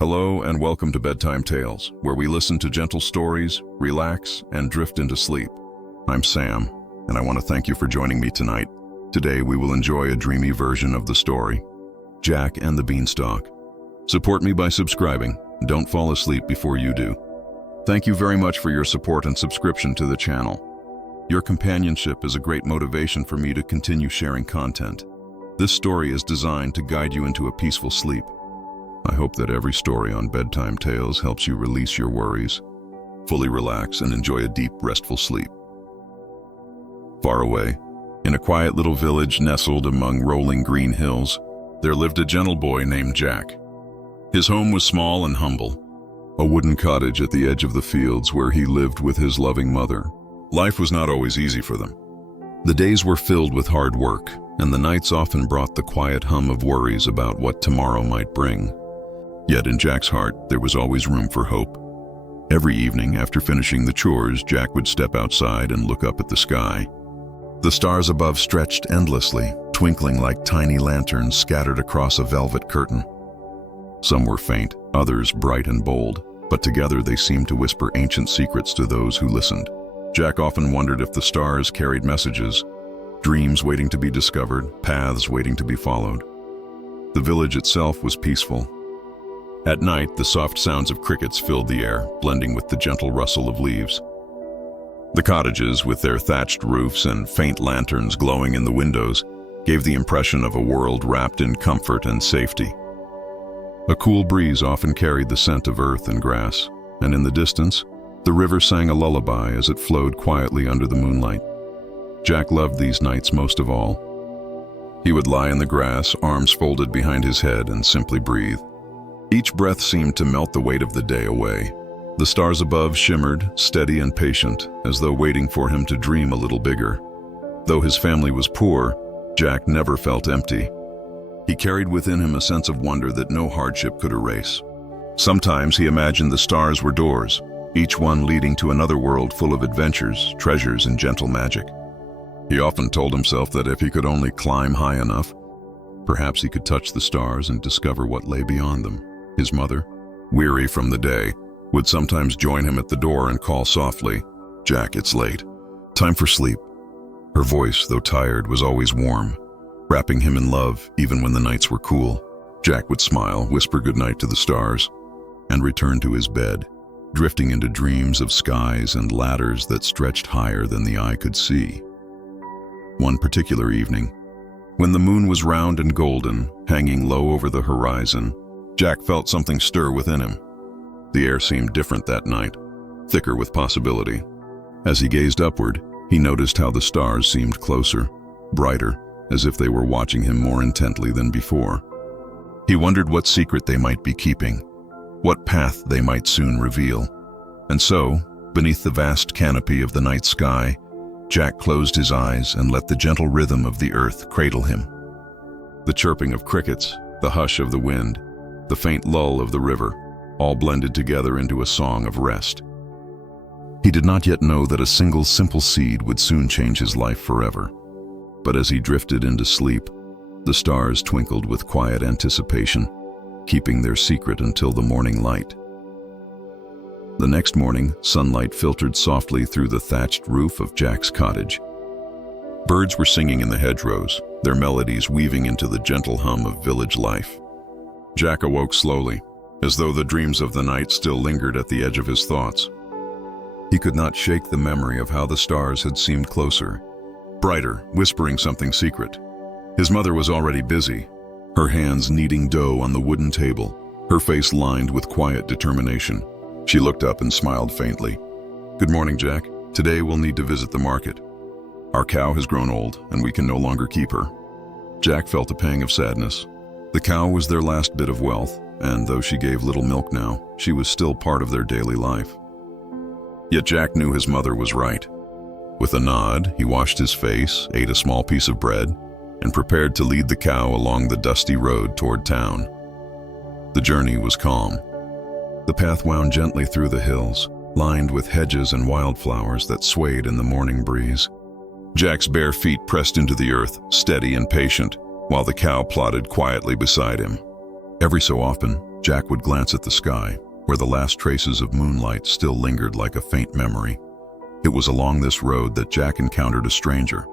Hello and welcome to Bedtime Tales, where we listen to gentle stories, relax, and drift into sleep. I'm Sam, and I want to thank you for joining me tonight. Today we will enjoy a dreamy version of the story, Jack and the Beanstalk. Support me by subscribing. Don't fall asleep before you do. Thank you very much for your support and subscription to the channel. Your companionship is a great motivation for me to continue sharing content. This story is designed to guide you into a peaceful sleep. I hope that every story on Bedtime Tales helps you release your worries, fully relax, and enjoy a deep, restful sleep. Far away, in a quiet little village nestled among rolling green hills, there lived a gentle boy named Jack. His home was small and humble, a wooden cottage at the edge of the fields where he lived with his loving mother. Life was not always easy for them. The days were filled with hard work, and the nights often brought the quiet hum of worries about what tomorrow might bring. Yet in Jack's heart, there was always room for hope. Every evening, after finishing the chores, Jack would step outside and look up at the sky. The stars above stretched endlessly, twinkling like tiny lanterns scattered across a velvet curtain. Some were faint, others bright and bold, but together they seemed to whisper ancient secrets to those who listened. Jack often wondered if the stars carried messages, dreams waiting to be discovered, paths waiting to be followed. The village itself was peaceful. At night, the soft sounds of crickets filled the air, blending with the gentle rustle of leaves. The cottages, with their thatched roofs and faint lanterns glowing in the windows, gave the impression of a world wrapped in comfort and safety. A cool breeze often carried the scent of earth and grass, and in the distance, the river sang a lullaby as it flowed quietly under the moonlight. Jack loved these nights most of all. He would lie in the grass, arms folded behind his head, and simply breathe. Each breath seemed to melt the weight of the day away. The stars above shimmered, steady and patient, as though waiting for him to dream a little bigger. Though his family was poor, Jack never felt empty. He carried within him a sense of wonder that no hardship could erase. Sometimes he imagined the stars were doors, each one leading to another world full of adventures, treasures, and gentle magic. He often told himself that if he could only climb high enough, perhaps he could touch the stars and discover what lay beyond them. His mother, weary from the day, would sometimes join him at the door and call softly, "Jack, it's late. Time for sleep." Her voice, though tired, was always warm, wrapping him in love even when the nights were cool. Jack would smile, whisper goodnight to the stars, and return to his bed, drifting into dreams of skies and ladders that stretched higher than the eye could see. One particular evening, when the moon was round and golden, hanging low over the horizon, Jack felt something stir within him. The air seemed different that night, thicker with possibility. As he gazed upward, he noticed how the stars seemed closer, brighter, as if they were watching him more intently than before. He wondered what secret they might be keeping, what path they might soon reveal. And so, beneath the vast canopy of the night sky, Jack closed his eyes and let the gentle rhythm of the earth cradle him. The chirping of crickets, the hush of the wind, the faint lull of the river, all blended together into a song of rest. He did not yet know that a single simple seed would soon change his life forever. But as he drifted into sleep, the stars twinkled with quiet anticipation, keeping their secret until the morning light. The next morning, sunlight filtered softly through the thatched roof of Jack's cottage. Birds were singing in the hedgerows, their melodies weaving into the gentle hum of village life. Jack awoke slowly, as though the dreams of the night still lingered at the edge of his thoughts. He could not shake the memory of how the stars had seemed closer, brighter, whispering something secret. His mother was already busy, her hands kneading dough on the wooden table, her face lined with quiet determination. She looked up and smiled faintly. "Good morning, Jack. Today we'll need to visit the market. Our cow has grown old, and we can no longer keep her." Jack felt a pang of sadness. The cow was their last bit of wealth, and though she gave little milk now, she was still part of their daily life. Yet Jack knew his mother was right. With a nod, he washed his face, ate a small piece of bread, and prepared to lead the cow along the dusty road toward town. The journey was calm. The path wound gently through the hills, lined with hedges and wildflowers that swayed in the morning breeze. Jack's bare feet pressed into the earth, steady and patient, while the cow plodded quietly beside him. Every so often, Jack would glance at the sky, where the last traces of moonlight still lingered like a faint memory. It was along this road that Jack encountered a stranger.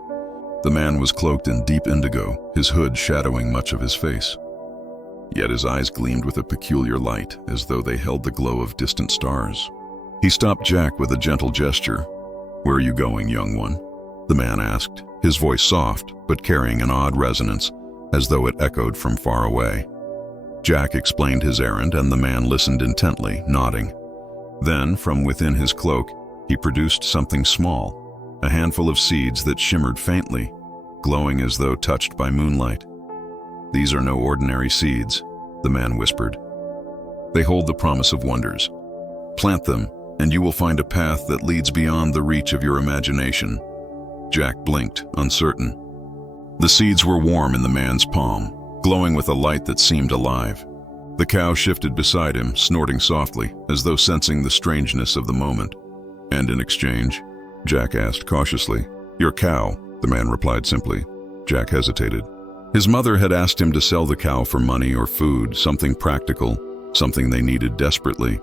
The man was cloaked in deep indigo, his hood shadowing much of his face. Yet his eyes gleamed with a peculiar light, as though they held the glow of distant stars. He stopped Jack with a gentle gesture. "Where are you going, young one?" the man asked, his voice soft, but carrying an odd resonance, as though it echoed from far away. Jack explained his errand, and the man listened intently, nodding. Then, from within his cloak, he produced something small, a handful of seeds that shimmered faintly, glowing as though touched by moonlight. "These are no ordinary seeds," the man whispered. "They hold the promise of wonders. Plant them, and you will find a path that leads beyond the reach of your imagination." Jack blinked, uncertain. The seeds were warm in the man's palm, glowing with a light that seemed alive. The cow shifted beside him, snorting softly, as though sensing the strangeness of the moment. "And in exchange?" Jack asked cautiously. "Your cow," the man replied simply. Jack hesitated. His mother had asked him to sell the cow for money or food, something practical, something they needed desperately.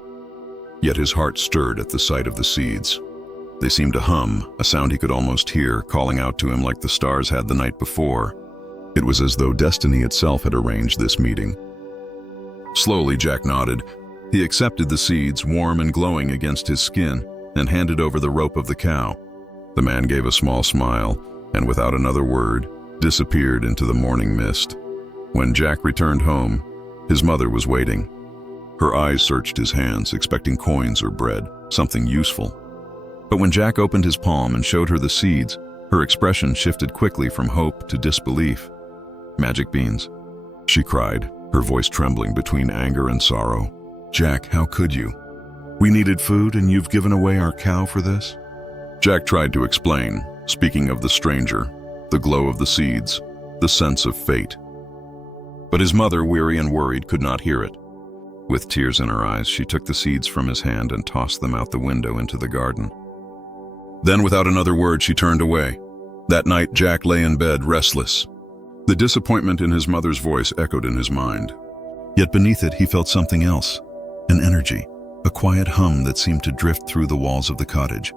Yet his heart stirred at the sight of the seeds. They seemed to hum, a sound he could almost hear, calling out to him like the stars had the night before. It was as though destiny itself had arranged this meeting. Slowly, Jack nodded. He accepted the seeds, warm and glowing against his skin, and handed over the rope of the cow. The man gave a small smile, and without another word, disappeared into the morning mist. When Jack returned home, his mother was waiting. Her eyes searched his hands, expecting coins or bread, something useful. But when Jack opened his palm and showed her the seeds, her expression shifted quickly from hope to disbelief. "Magic beans," she cried, her voice trembling between anger and sorrow. "Jack, how could you? We needed food and you've given away our cow for this?" Jack tried to explain, speaking of the stranger, the glow of the seeds, the sense of fate. But his mother, weary and worried, could not hear it. With tears in her eyes, she took the seeds from his hand and tossed them out the window into the garden. Then, without another word, she turned away. That night, Jack lay in bed, restless. The disappointment in his mother's voice echoed in his mind. Yet beneath it, he felt something else, an energy, a quiet hum that seemed to drift through the walls of the cottage.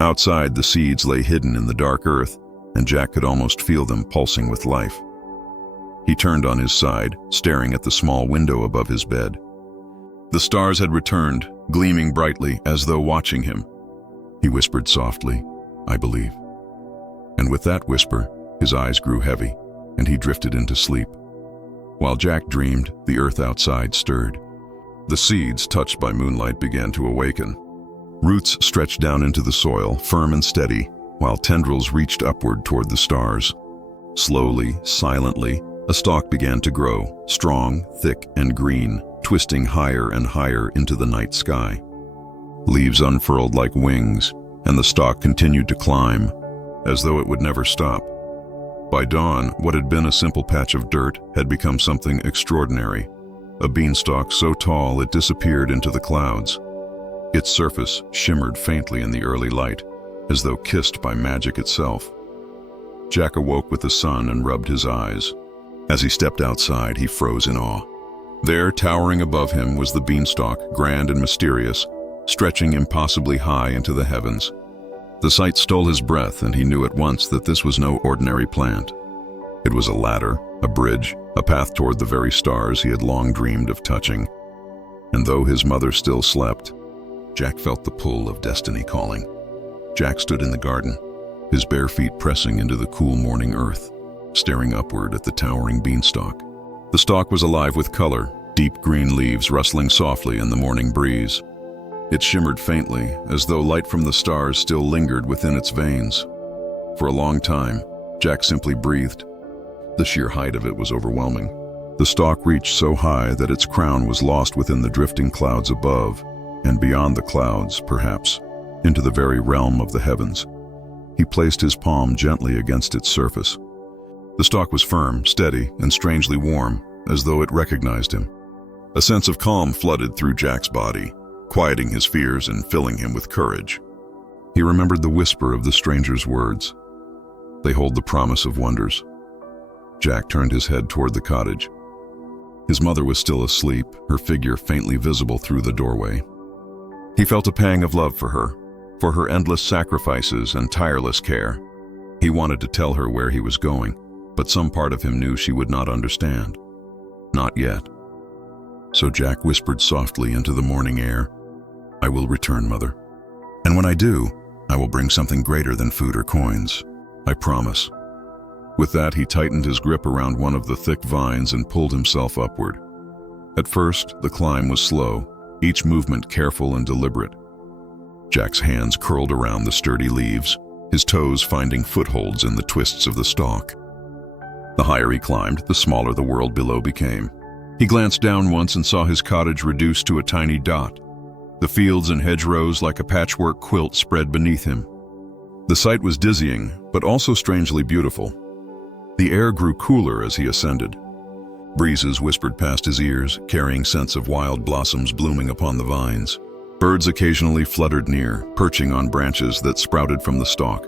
Outside, the seeds lay hidden in the dark earth, and Jack could almost feel them pulsing with life. He turned on his side, staring at the small window above his bed. The stars had returned, gleaming brightly as though watching him. He whispered softly, "I believe." And with that whisper, his eyes grew heavy, and he drifted into sleep. While Jack dreamed, the earth outside stirred. The seeds, touched by moonlight, began to awaken. Roots stretched down into the soil, firm and steady, while tendrils reached upward toward the stars. Slowly, silently, a stalk began to grow, strong, thick, and green, twisting higher and higher into the night sky. Leaves unfurled like wings, and the stalk continued to climb, as though it would never stop. By dawn, what had been a simple patch of dirt had become something extraordinary, a beanstalk so tall it disappeared into the clouds. Its surface shimmered faintly in the early light, as though kissed by magic itself. Jack awoke with the sun and rubbed his eyes. As he stepped outside, he froze in awe. There, towering above him, was the beanstalk, grand and mysterious, stretching impossibly high into the heavens. The sight stole his breath, and he knew at once that this was no ordinary plant. It was a ladder, a bridge, a path toward the very stars he had long dreamed of touching. And though his mother still slept, Jack felt the pull of destiny calling. Jack stood in the garden, his bare feet pressing into the cool morning earth, staring upward at the towering beanstalk. The stalk was alive with color, deep green leaves rustling softly in the morning breeze. It shimmered faintly, as though light from the stars still lingered within its veins. For a long time, Jack simply breathed. The sheer height of it was overwhelming. The stalk reached so high that its crown was lost within the drifting clouds above, and beyond the clouds, perhaps, into the very realm of the heavens. He placed his palm gently against its surface. The stalk was firm, steady, and strangely warm, as though it recognized him. A sense of calm flooded through Jack's body, quieting his fears and filling him with courage. He remembered the whisper of the stranger's words. They hold the promise of wonders. Jack turned his head toward the cottage. His mother was still asleep, her figure faintly visible through the doorway. He felt a pang of love for her endless sacrifices and tireless care. He wanted to tell her where he was going, but some part of him knew she would not understand. Not yet. So Jack whispered softly into the morning air, "I will return, Mother. And when I do, I will bring something greater than food or coins. I promise." With that, he tightened his grip around one of the thick vines and pulled himself upward. At first, the climb was slow, each movement careful and deliberate. Jack's hands curled around the sturdy leaves, his toes finding footholds in the twists of the stalk. The higher he climbed, the smaller the world below became. He glanced down once and saw his cottage reduced to a tiny dot. The fields and hedgerows like a patchwork quilt spread beneath him. The sight was dizzying, but also strangely beautiful. The air grew cooler as he ascended. Breezes whispered past his ears, carrying scents of wild blossoms blooming upon the vines. Birds occasionally fluttered near, perching on branches that sprouted from the stalk.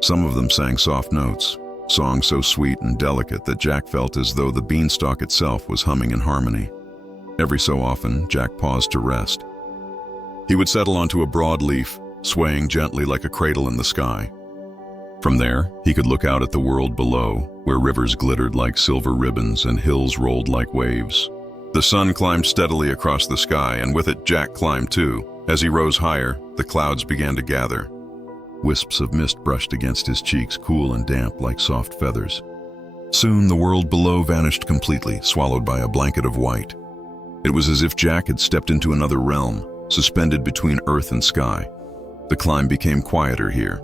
Some of them sang soft notes, songs so sweet and delicate that Jack felt as though the beanstalk itself was humming in harmony. Every so often, Jack paused to rest. He would settle onto a broad leaf, swaying gently like a cradle in the sky. From there, he could look out at the world below, where rivers glittered like silver ribbons and hills rolled like waves. The sun climbed steadily across the sky, and with it Jack climbed too. As he rose higher, the clouds began to gather. Wisps of mist brushed against his cheeks, cool and damp like soft feathers. Soon the world below vanished completely, swallowed by a blanket of white. It was as if Jack had stepped into another realm, suspended between earth and sky. The climb became quieter here.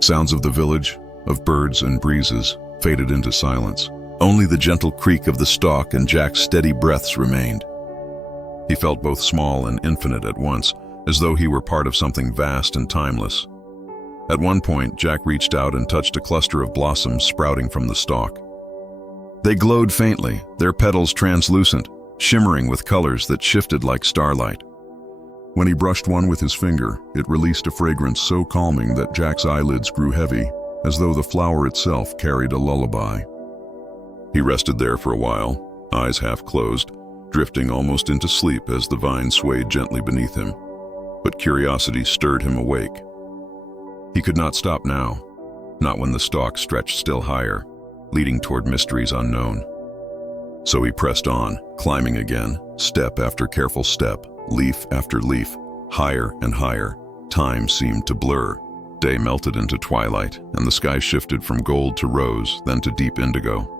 Sounds of the village, of birds and breezes, faded into silence. Only the gentle creak of the stalk and Jack's steady breaths remained. He felt both small and infinite at once, as though he were part of something vast and timeless. At one point, Jack reached out and touched a cluster of blossoms sprouting from the stalk. They glowed faintly, their petals translucent, shimmering with colors that shifted like starlight. When he brushed one with his finger, it released a fragrance so calming that Jack's eyelids grew heavy, as though the flower itself carried a lullaby. He rested there for a while, eyes half closed, drifting almost into sleep as the vine swayed gently beneath him. But curiosity stirred him awake. He could not stop now, not when the stalk stretched still higher, leading toward mysteries unknown. So he pressed on, climbing again, step after careful step, leaf after leaf, higher and higher. Time seemed to blur. Day melted into twilight, and the sky shifted from gold to rose, then to deep indigo.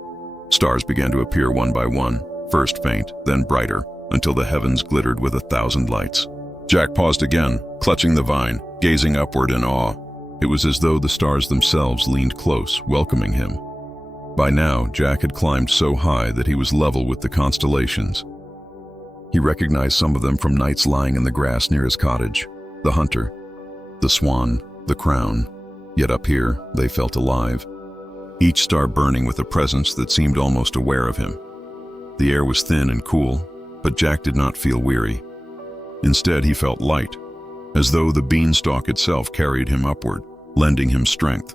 Stars began to appear one by one, first faint, then brighter, until the heavens glittered with 1,000 lights. Jack paused again, clutching the vine, gazing upward in awe. It was as though the stars themselves leaned close, welcoming him. By now, Jack had climbed so high that he was level with the constellations. He recognized some of them from nights lying in the grass near his cottage. The hunter, the swan, the crown. Yet up here, they felt alive. Each star burning with a presence that seemed almost aware of him. The air was thin and cool, but Jack did not feel weary. Instead, he felt light, as though the beanstalk itself carried him upward, lending him strength.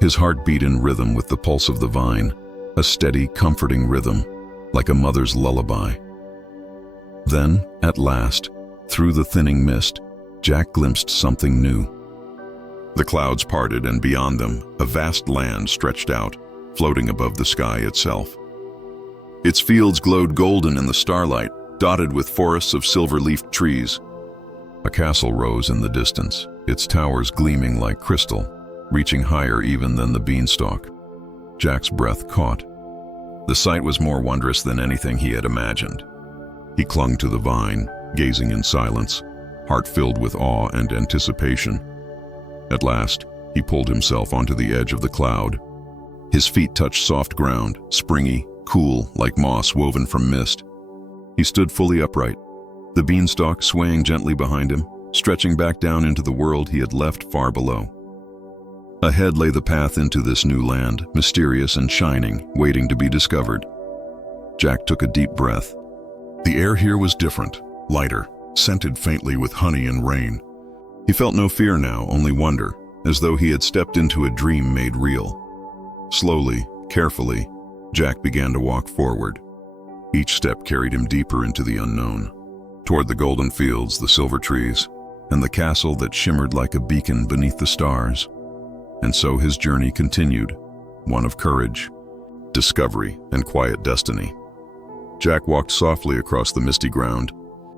His heart beat in rhythm with the pulse of the vine, a steady, comforting rhythm, like a mother's lullaby. Then, at last, through the thinning mist, Jack glimpsed something new. The clouds parted, and beyond them, a vast land stretched out, floating above the sky itself. Its fields glowed golden in the starlight, dotted with forests of silver-leafed trees. A castle rose in the distance, its towers gleaming like crystal, reaching higher even than the beanstalk. Jack's breath caught. The sight was more wondrous than anything he had imagined. He clung to the vine, gazing in silence, heart filled with awe and anticipation. At last, he pulled himself onto the edge of the cloud. His feet touched soft ground, springy, cool, like moss woven from mist. He stood fully upright, the beanstalk swaying gently behind him, stretching back down into the world he had left far below. Ahead lay the path into this new land, mysterious and shining, waiting to be discovered. Jack took a deep breath. The air here was different, lighter, scented faintly with honey and rain. He felt no fear now, only wonder, as though he had stepped into a dream made real. Slowly, carefully, Jack began to walk forward. Each step carried him deeper into the unknown, toward the golden fields, the silver trees, and the castle that shimmered like a beacon beneath the stars. And so his journey continued, one of courage, discovery, and quiet destiny. Jack walked softly across the misty ground,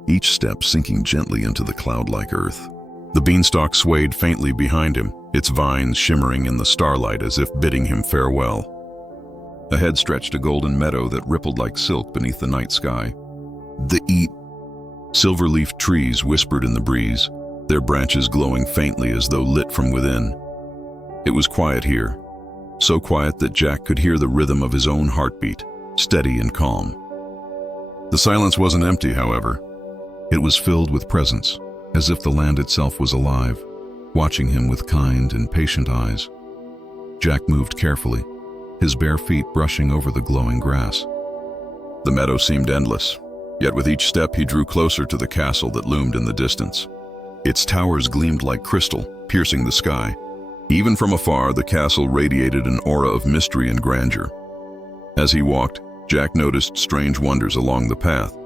each step sinking gently into the cloud-like earth. The beanstalk swayed faintly behind him, its vines shimmering in the starlight as if bidding him farewell. Ahead stretched a golden meadow that rippled like silk beneath the night sky. The silver-leafed trees whispered in the breeze, their branches glowing faintly as though lit from within. It was quiet here, so quiet that Jack could hear the rhythm of his own heartbeat, steady and calm. The silence wasn't empty, however. It was filled with presence, as if the land itself was alive, watching him with kind and patient eyes. Jack moved carefully, his bare feet brushing over the glowing grass. The meadow seemed endless, yet with each step he drew closer to the castle that loomed in the distance. Its towers gleamed like crystal, piercing the sky. Even from afar, the castle radiated an aura of mystery and grandeur. As he walked, Jack noticed strange wonders along the path.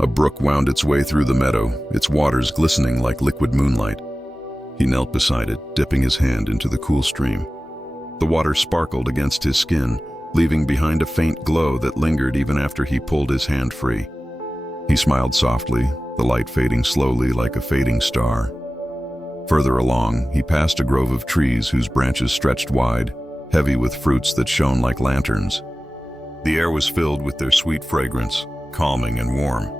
A brook wound its way through the meadow, its waters glistening like liquid moonlight. He knelt beside it, dipping his hand into the cool stream. The water sparkled against his skin, leaving behind a faint glow that lingered even after he pulled his hand free. He smiled softly, the light fading slowly like a fading star. Further along, he passed a grove of trees whose branches stretched wide, heavy with fruits that shone like lanterns. The air was filled with their sweet fragrance, calming and warm.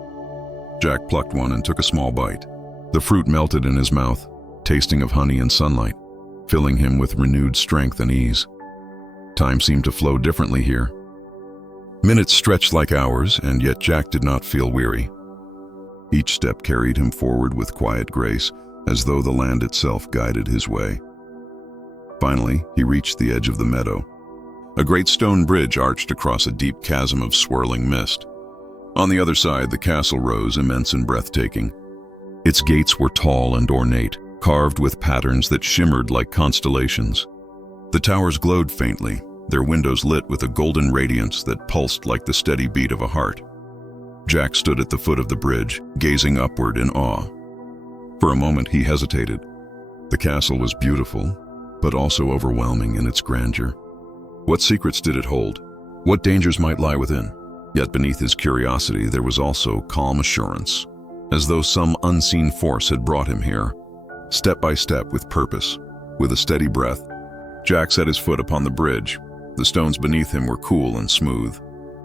Jack plucked one and took a small bite. The fruit melted in his mouth, tasting of honey and sunlight, filling him with renewed strength and ease. Time seemed to flow differently here. Minutes stretched like hours, and yet Jack did not feel weary. Each step carried him forward with quiet grace, as though the land itself guided his way. Finally, he reached the edge of the meadow. A great stone bridge arched across a deep chasm of swirling mist. On the other side, the castle rose, immense and breathtaking. Its gates were tall and ornate, carved with patterns that shimmered like constellations. The towers glowed faintly, their windows lit with a golden radiance that pulsed like the steady beat of a heart. Jack stood at the foot of the bridge, gazing upward in awe. For a moment he hesitated. The castle was beautiful, but also overwhelming in its grandeur. What secrets did it hold? What dangers might lie within? Yet beneath his curiosity there was also calm assurance, as though some unseen force had brought him here. Step by step, with purpose, with a steady breath, Jack set his foot upon the bridge. The stones beneath him were cool and smooth,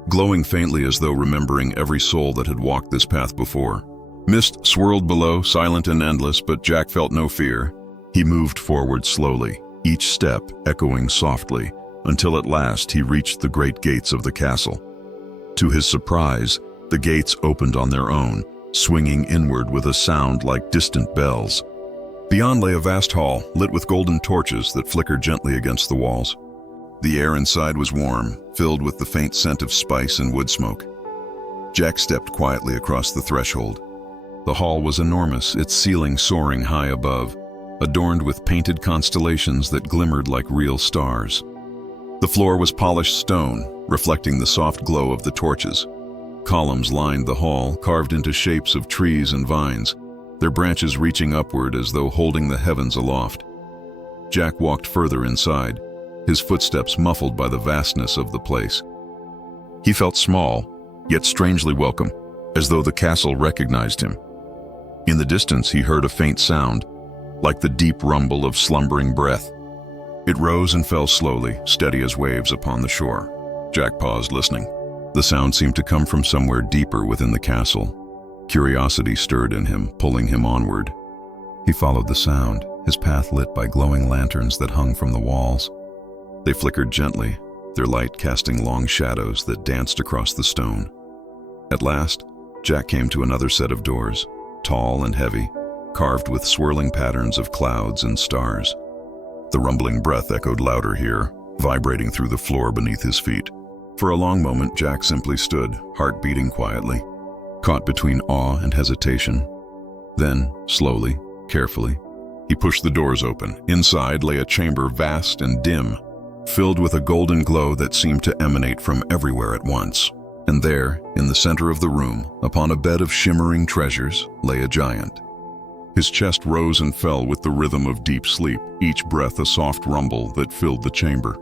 glowing faintly as though remembering every soul that had walked this path before. Mist swirled below, silent and endless, but Jack felt no fear. He moved forward slowly, each step echoing softly, until at last he reached the great gates of the castle. To his surprise, the gates opened on their own, swinging inward with a sound like distant bells. Beyond lay a vast hall, lit with golden torches that flickered gently against the walls. The air inside was warm, filled with the faint scent of spice and wood smoke. Jack stepped quietly across the threshold. The hall was enormous, its ceiling soaring high above, adorned with painted constellations that glimmered like real stars. The floor was polished stone, reflecting the soft glow of the torches. Columns lined the hall, carved into shapes of trees and vines, their branches reaching upward as though holding the heavens aloft. Jack walked further inside, his footsteps muffled by the vastness of the place. He felt small, yet strangely welcome, as though the castle recognized him. In the distance he heard a faint sound, like the deep rumble of slumbering breath. It rose and fell slowly, steady as waves upon the shore. Jack paused, listening. The sound seemed to come from somewhere deeper within the castle. Curiosity stirred in him, pulling him onward. He followed the sound, his path lit by glowing lanterns that hung from the walls. They flickered gently, their light casting long shadows that danced across the stone. At last, Jack came to another set of doors, tall and heavy, carved with swirling patterns of clouds and stars. The rumbling breath echoed louder here, vibrating through the floor beneath his feet. For a long moment, Jack simply stood, heart beating quietly, caught between awe and hesitation. Then, slowly, carefully, he pushed the doors open. Inside lay a chamber vast and dim, filled with a golden glow that seemed to emanate from everywhere at once. And there, in the center of the room, upon a bed of shimmering treasures, lay a giant. His chest rose and fell with the rhythm of deep sleep, each breath a soft rumble that filled the chamber.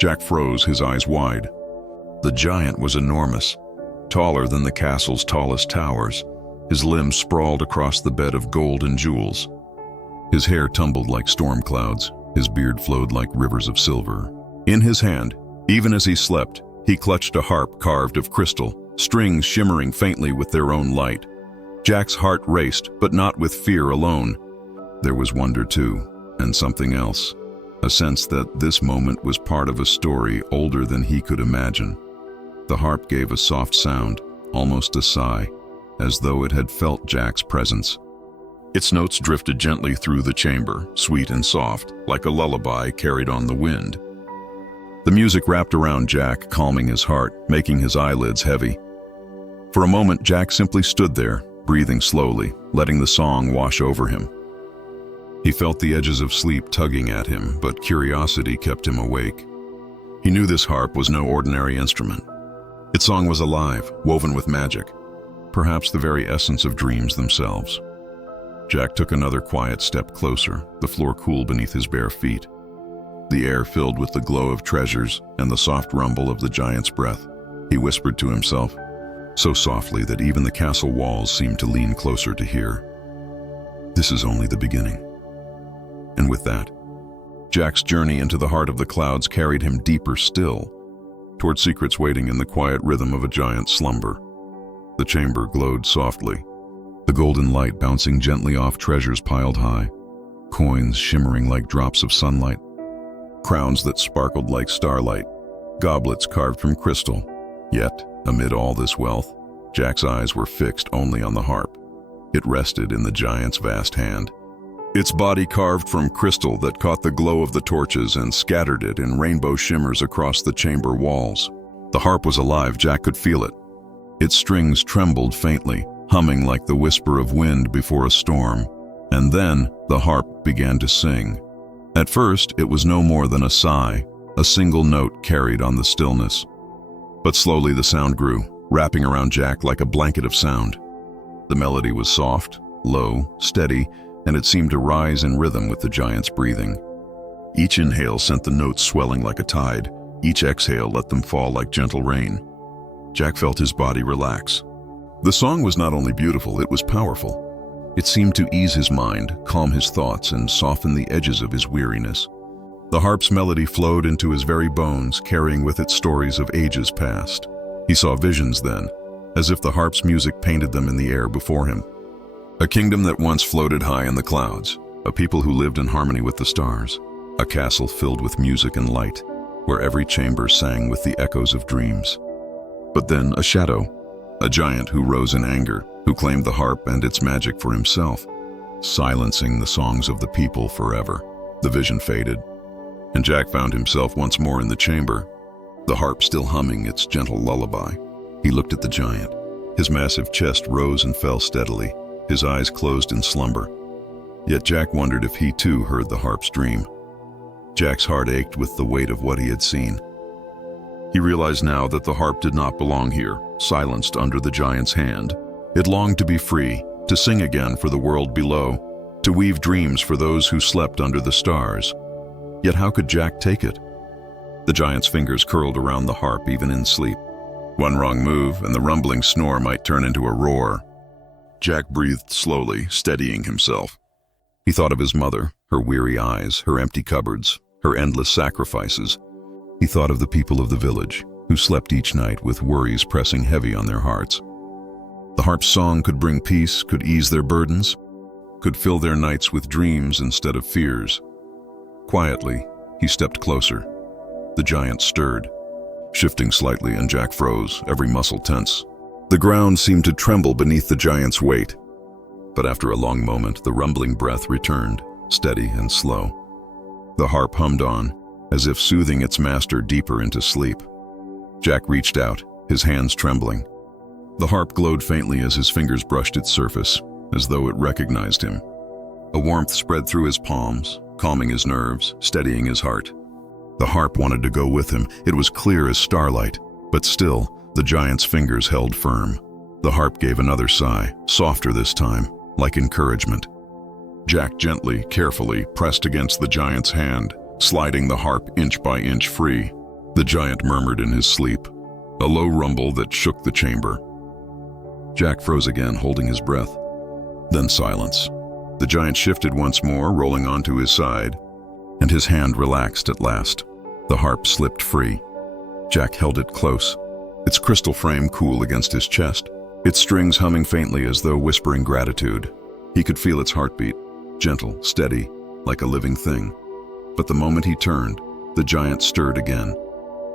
Jack froze, his eyes wide. The giant was enormous, taller than the castle's tallest towers. His limbs sprawled across the bed of gold and jewels. His hair tumbled like storm clouds, his beard flowed like rivers of silver. In his hand, even as he slept, he clutched a harp carved of crystal, strings shimmering faintly with their own light. Jack's heart raced, but not with fear alone. There was wonder too, and something else, a sense that this moment was part of a story older than he could imagine. The harp gave a soft sound, almost a sigh, as though it had felt Jack's presence. Its notes drifted gently through the chamber, sweet and soft, like a lullaby carried on the wind. The music wrapped around Jack, calming his heart, making his eyelids heavy. For a moment, Jack simply stood there, breathing slowly, letting the song wash over him. He felt the edges of sleep tugging at him, but curiosity kept him awake. He knew this harp was no ordinary instrument. Its song was alive, woven with magic, perhaps the very essence of dreams themselves. Jack took another quiet step closer, the floor cool beneath his bare feet. The air filled with the glow of treasures and the soft rumble of the giant's breath. He whispered to himself, so softly that even the castle walls seemed to lean closer to hear. This is only the beginning. And with that, Jack's journey into the heart of the clouds carried him deeper still, toward secrets waiting in the quiet rhythm of a giant's slumber. The chamber glowed softly, the golden light bouncing gently off treasures piled high, coins shimmering like drops of sunlight, crowns that sparkled like starlight, goblets carved from crystal. Yet, amid all this wealth, Jack's eyes were fixed only on the harp. It rested in the giant's vast hand, its body carved from crystal that caught the glow of the torches and scattered it in rainbow shimmers across the chamber walls. The harp was alive, Jack could feel it. Its strings trembled faintly, humming like the whisper of wind before a storm. And then the harp began to sing. At first, it was no more than a sigh, a single note carried on the stillness. But slowly the sound grew, wrapping around Jack like a blanket of sound. The melody was soft, low, steady, and it seemed to rise in rhythm with the giant's breathing. Each inhale sent the notes swelling like a tide. Each exhale let them fall like gentle rain. Jack felt his body relax. The song was not only beautiful, it was powerful. It seemed to ease his mind, calm his thoughts, and soften the edges of his weariness. The harp's melody flowed into his very bones, carrying with it stories of ages past. He saw visions then, as if the harp's music painted them in the air before him. A kingdom that once floated high in the clouds, a people who lived in harmony with the stars, a castle filled with music and light, where every chamber sang with the echoes of dreams. But then a shadow, a giant who rose in anger, who claimed the harp and its magic for himself, silencing the songs of the people forever. The vision faded, and Jack found himself once more in the chamber, the harp still humming its gentle lullaby. He looked at the giant. His massive chest rose and fell steadily, his eyes closed in slumber. Yet Jack wondered if he too heard the harp's dream. Jack's heart ached with the weight of what he had seen. He realized now that the harp did not belong here, silenced under the giant's hand. It longed to be free, to sing again for the world below, to weave dreams for those who slept under the stars. Yet how could Jack take it? The giant's fingers curled around the harp even in sleep. One wrong move and the rumbling snore might turn into a roar. Jack breathed slowly, steadying himself. He thought of his mother, her weary eyes, her empty cupboards, her endless sacrifices. He thought of the people of the village, who slept each night with worries pressing heavy on their hearts. The harp's song could bring peace, could ease their burdens, could fill their nights with dreams instead of fears. Quietly, he stepped closer. The giant stirred, shifting slightly, and Jack froze, every muscle tense. The ground seemed to tremble beneath the giant's weight. But after a long moment, the rumbling breath returned, steady and slow. The harp hummed on, as if soothing its master deeper into sleep. Jack reached out, his hands trembling. The harp glowed faintly as his fingers brushed its surface, as though it recognized him. A warmth spread through his palms, calming his nerves, steadying his heart. The harp wanted to go with him. It was clear as starlight, but still, The giant's fingers held firm. The harp gave another sigh, softer this time, like encouragement. Jack gently, carefully pressed against the giant's hand, sliding the harp inch by inch free. The giant murmured in his sleep, a low rumble that shook the chamber. Jack froze again, holding his breath. Then silence. The giant shifted once more, rolling onto his side, and his hand relaxed at last. The harp slipped free. Jack held it close, its crystal frame cool against his chest, its strings humming faintly as though whispering gratitude. He could feel its heartbeat, gentle, steady, like a living thing. But the moment he turned, the giant stirred again.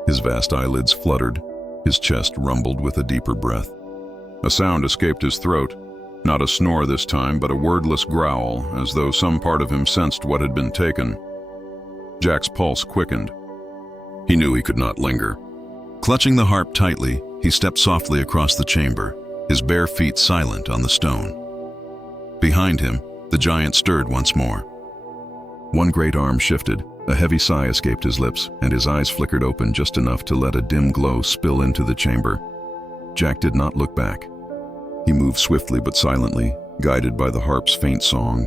His vast eyelids fluttered, his chest rumbled with a deeper breath. A sound escaped his throat, not a snore this time, but a wordless growl, as though some part of him sensed what had been taken. Jack's pulse quickened. He knew he could not linger. Clutching the harp tightly, he stepped softly across the chamber, his bare feet silent on the stone. Behind him, the giant stirred once more. One great arm shifted, a heavy sigh escaped his lips, and his eyes flickered open just enough to let a dim glow spill into the chamber. Jack did not look back. He moved swiftly but silently, guided by the harp's faint song,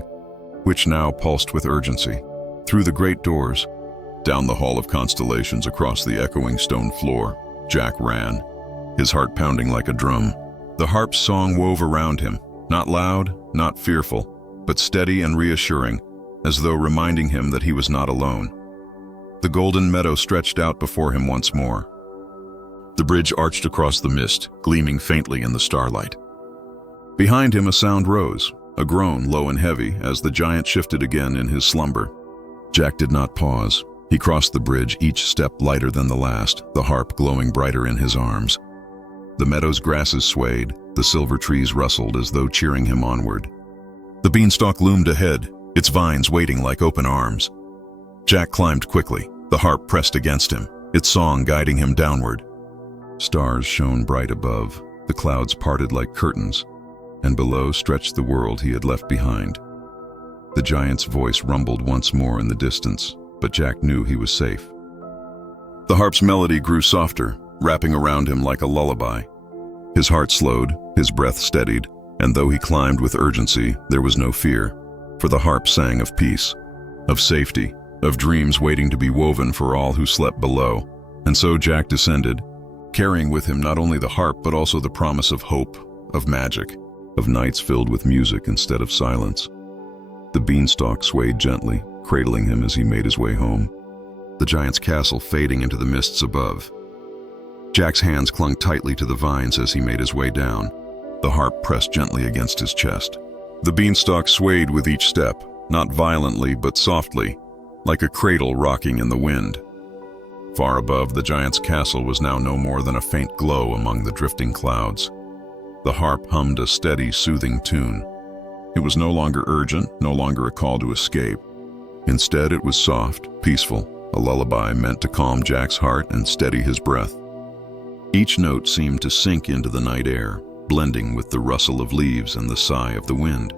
which now pulsed with urgency. Through the great doors, down the hall of constellations across the echoing stone floor, Jack ran, his heart pounding like a drum. The harp's song wove around him, not loud, not fearful, but steady and reassuring, as though reminding him that he was not alone. The golden meadow stretched out before him once more. The bridge arched across the mist, gleaming faintly in the starlight. Behind him a sound rose, a groan low and heavy, as the giant shifted again in his slumber. Jack did not pause. He crossed the bridge, each step lighter than the last, the harp glowing brighter in his arms. The meadow's grasses swayed, the silver trees rustled as though cheering him onward. The beanstalk loomed ahead, its vines waiting like open arms. Jack climbed quickly, the harp pressed against him, its song guiding him downward. Stars shone bright above, the clouds parted like curtains, and below stretched the world he had left behind. The giant's voice rumbled once more in the distance, but Jack knew he was safe. The harp's melody grew softer, wrapping around him like a lullaby. His heart slowed, his breath steadied, and though he climbed with urgency, there was no fear, for the harp sang of peace, of safety, of dreams waiting to be woven for all who slept below. And so Jack descended, carrying with him not only the harp but also the promise of hope, of magic, of nights filled with music instead of silence. The beanstalk swayed gently, cradling him as he made his way home, the giant's castle fading into the mists above. Jack's hands clung tightly to the vines as he made his way down, the harp pressed gently against his chest. The beanstalk swayed with each step, not violently but softly, like a cradle rocking in the wind. Far above, the giant's castle was now no more than a faint glow among the drifting clouds. The harp hummed a steady, soothing tune. It was no longer urgent, no longer a call to escape. Instead, it was soft, peaceful, a lullaby meant to calm Jack's heart and steady his breath. Each note seemed to sink into the night air, blending with the rustle of leaves and the sigh of the wind.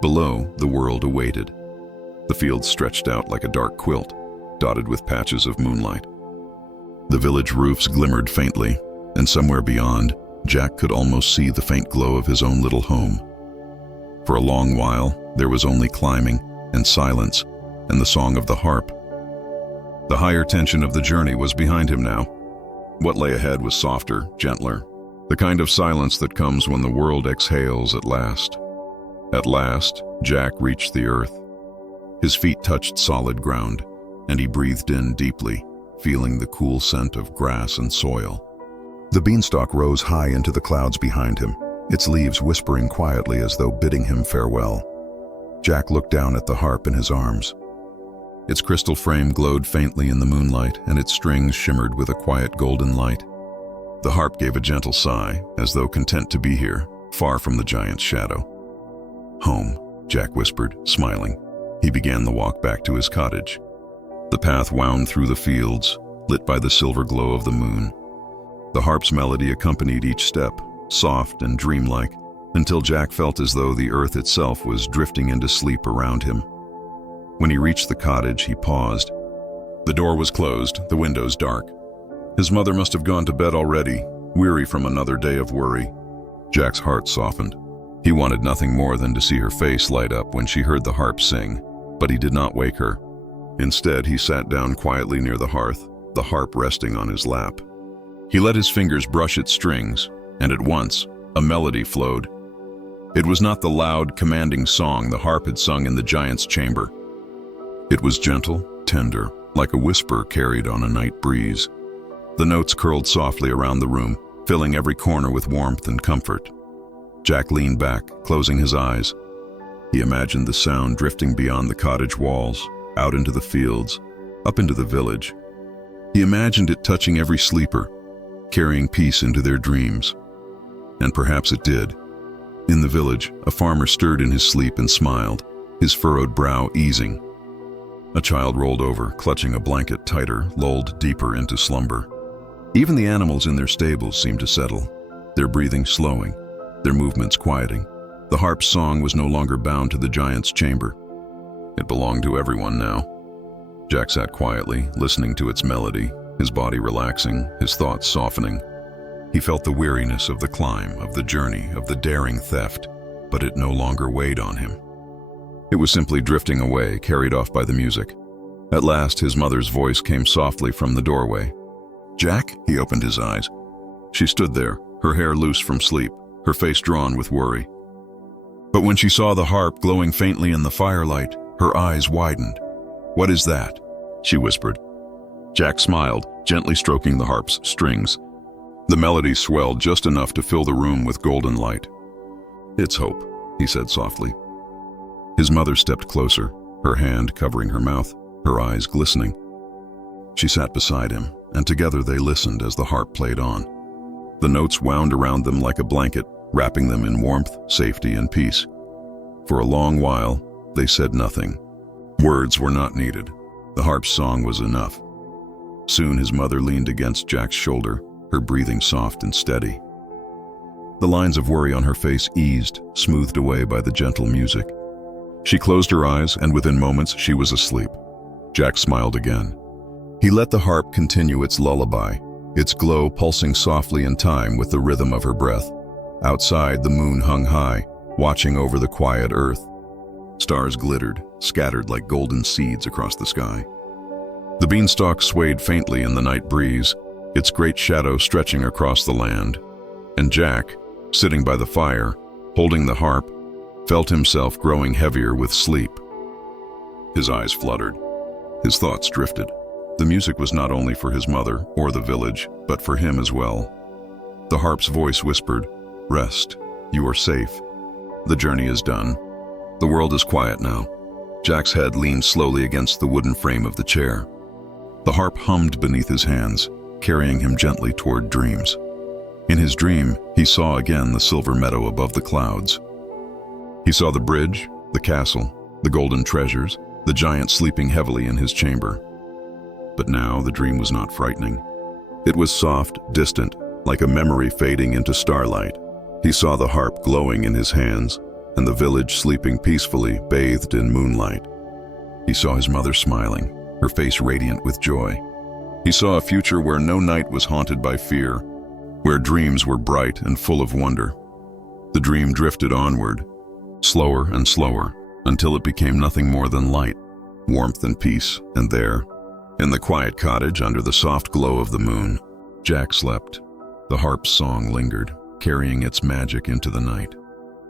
Below, the world awaited. The fields stretched out like a dark quilt, dotted with patches of moonlight. The village roofs glimmered faintly, and somewhere beyond, Jack could almost see the faint glow of his own little home. For a long while, there was only climbing and silence and the song of the harp. The higher tension of the journey was behind him now. What lay ahead was softer, gentler, the kind of silence that comes when the world exhales at last. At last, Jack reached the earth. His feet touched solid ground, and he breathed in deeply, feeling the cool scent of grass and soil. The beanstalk rose high into the clouds behind him, its leaves whispering quietly as though bidding him farewell. Jack looked down at the harp in his arms. Its crystal frame glowed faintly in the moonlight, and its strings shimmered with a quiet golden light. The harp gave a gentle sigh, as though content to be here, far from the giant's shadow. "Home," Jack whispered, smiling. He began the walk back to his cottage. The path wound through the fields, lit by the silver glow of the moon. The harp's melody accompanied each step, soft and dreamlike, until Jack felt as though the earth itself was drifting into sleep around him. When he reached the cottage, he paused. The door was closed, the windows dark. His mother must have gone to bed already, weary from another day of worry. Jack's heart softened. He wanted nothing more than to see her face light up when she heard the harp sing, but he did not wake her. Instead, he sat down quietly near the hearth, the harp resting on his lap. He let his fingers brush its strings, and at once, a melody flowed. It was not the loud, commanding song the harp had sung in the giant's chamber. It was gentle, tender, like a whisper carried on a night breeze. The notes curled softly around the room, filling every corner with warmth and comfort. Jack leaned back, closing his eyes. He imagined the sound drifting beyond the cottage walls, out into the fields, up into the village. He imagined it touching every sleeper, carrying peace into their dreams. And perhaps it did. In the village, a farmer stirred in his sleep and smiled, his furrowed brow easing. A child rolled over, clutching a blanket tighter, lulled deeper into slumber. Even the animals in their stables seemed to settle, their breathing slowing, their movements quieting. The harp's song was no longer bound to the giant's chamber. It belonged to everyone now. Jack sat quietly, listening to its melody, his body relaxing, his thoughts softening. He felt the weariness of the climb, of the journey, of the daring theft, but it no longer weighed on him. It was simply drifting away, carried off by the music. At last, his mother's voice came softly from the doorway. "Jack?" He opened his eyes. She stood there, her hair loose from sleep, her face drawn with worry. But when she saw the harp glowing faintly in the firelight, her eyes widened. "What is that?" she whispered. Jack smiled, gently stroking the harp's strings. The melody swelled just enough to fill the room with golden light. "It's hope," he said softly. His mother stepped closer, her hand covering her mouth, her eyes glistening. She sat beside him, and together they listened as the harp played on. The notes wound around them like a blanket, wrapping them in warmth, safety, and peace. For a long while, they said nothing. Words were not needed. The harp's song was enough. Soon his mother leaned against Jack's shoulder, her breathing soft and steady. The lines of worry on her face eased, smoothed away by the gentle music. She closed her eyes, and within moments she was asleep. Jack smiled again. He let the harp continue its lullaby, its glow pulsing softly in time with the rhythm of her breath. Outside, the moon hung high, watching over the quiet earth. Stars glittered, scattered like golden seeds across the sky. The beanstalk swayed faintly in the night breeze, its great shadow stretching across the land. And Jack, sitting by the fire, holding the harp, felt himself growing heavier with sleep. His eyes fluttered. His thoughts drifted. The music was not only for his mother or the village, but for him as well. The harp's voice whispered, "Rest. You are safe. The journey is done. The world is quiet now." Jack's head leaned slowly against the wooden frame of the chair. The harp hummed beneath his hands, carrying him gently toward dreams. In his dream, he saw again the silver meadow above the clouds. He saw the bridge, the castle, the golden treasures, the giant sleeping heavily in his chamber. But now the dream was not frightening. It was soft, distant, like a memory fading into starlight. He saw the harp glowing in his hands, and the village sleeping peacefully, bathed in moonlight. He saw his mother smiling, her face radiant with joy. He saw a future where no night was haunted by fear, where dreams were bright and full of wonder. The dream drifted onward, slower and slower, until it became nothing more than light, warmth and peace. And there, in the quiet cottage under the soft glow of the moon, Jack slept. The harp's song lingered, carrying its magic into the night.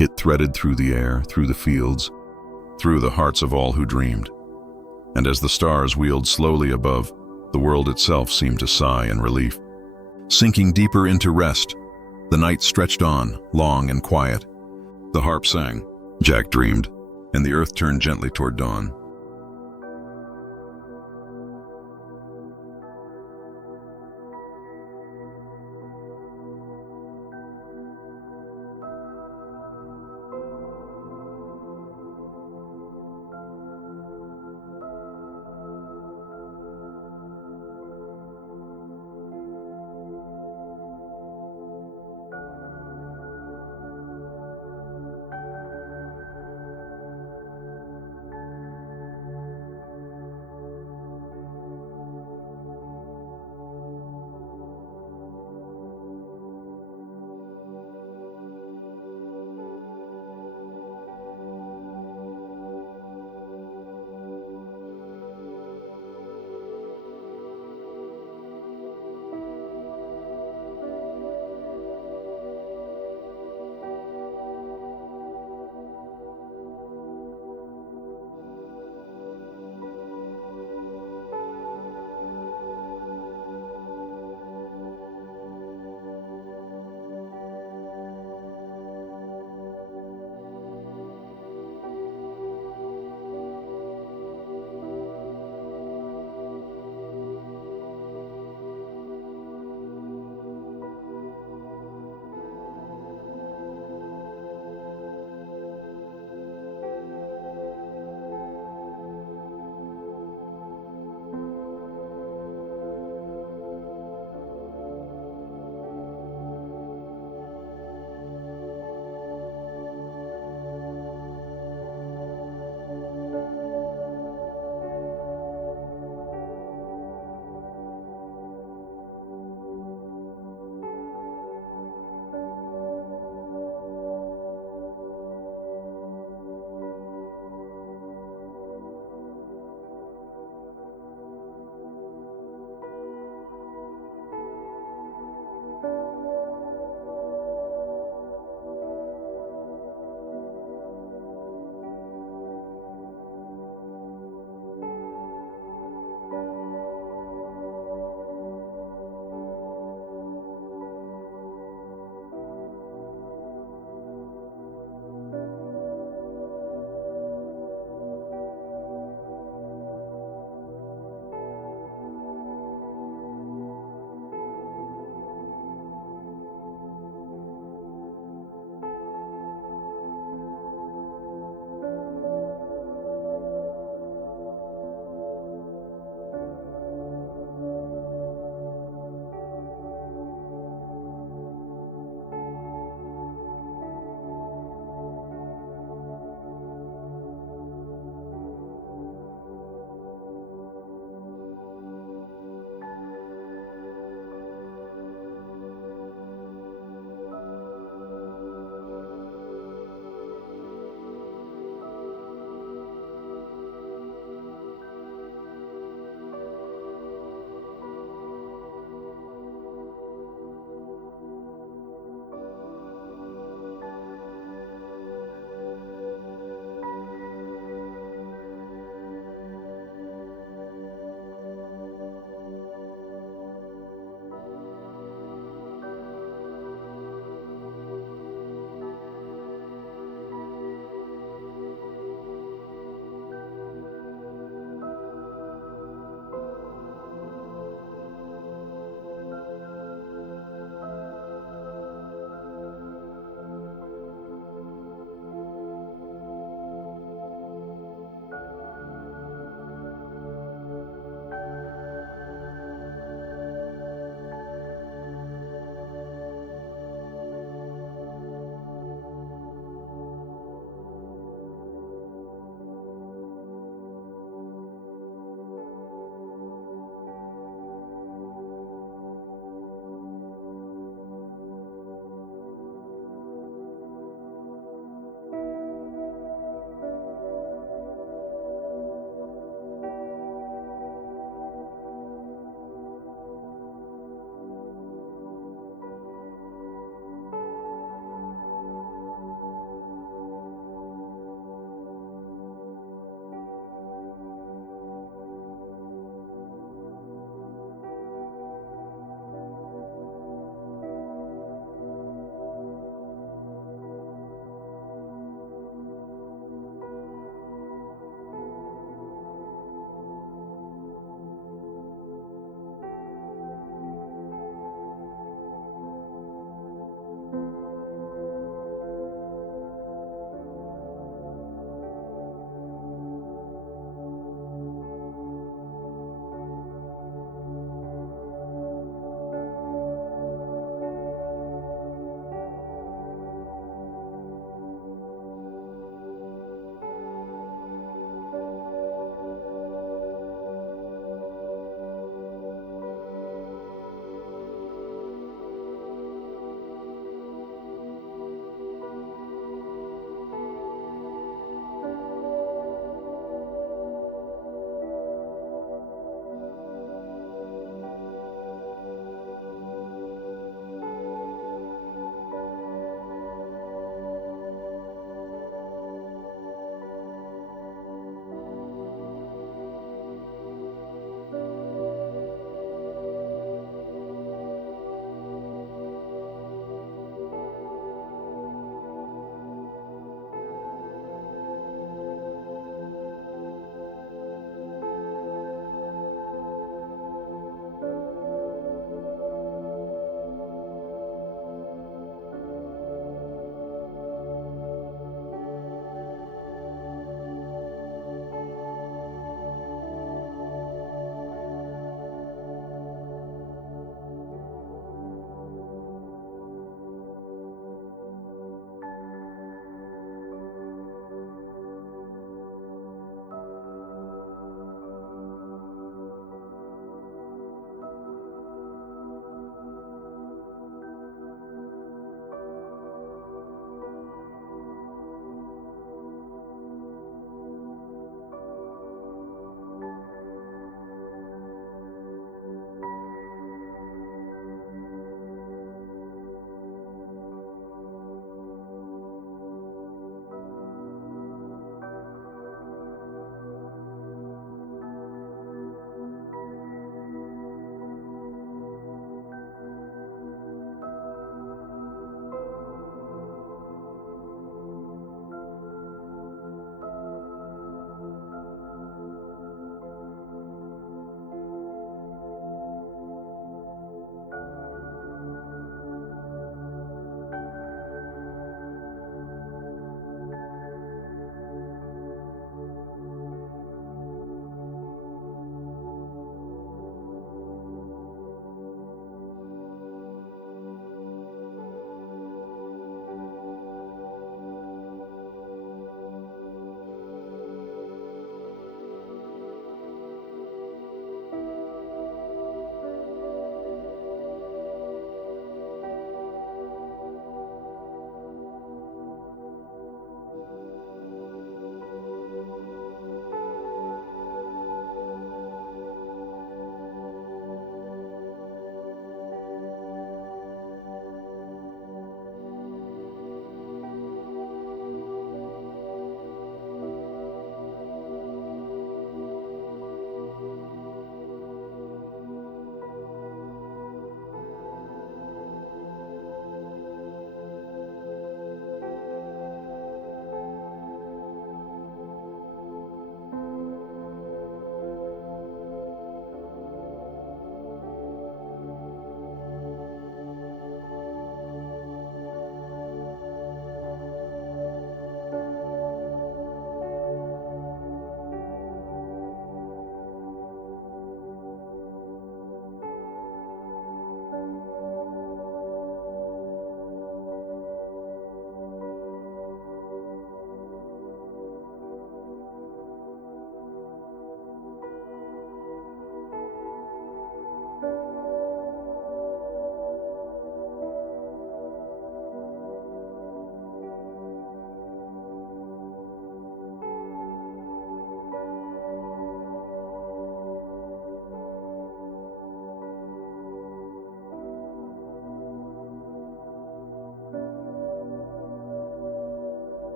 It threaded through the air, through the fields, through the hearts of all who dreamed. And as the stars wheeled slowly above, the world itself seemed to sigh in relief. Sinking deeper into rest, the night stretched on, long and quiet. The harp sang. Jack dreamed, and the earth turned gently toward dawn.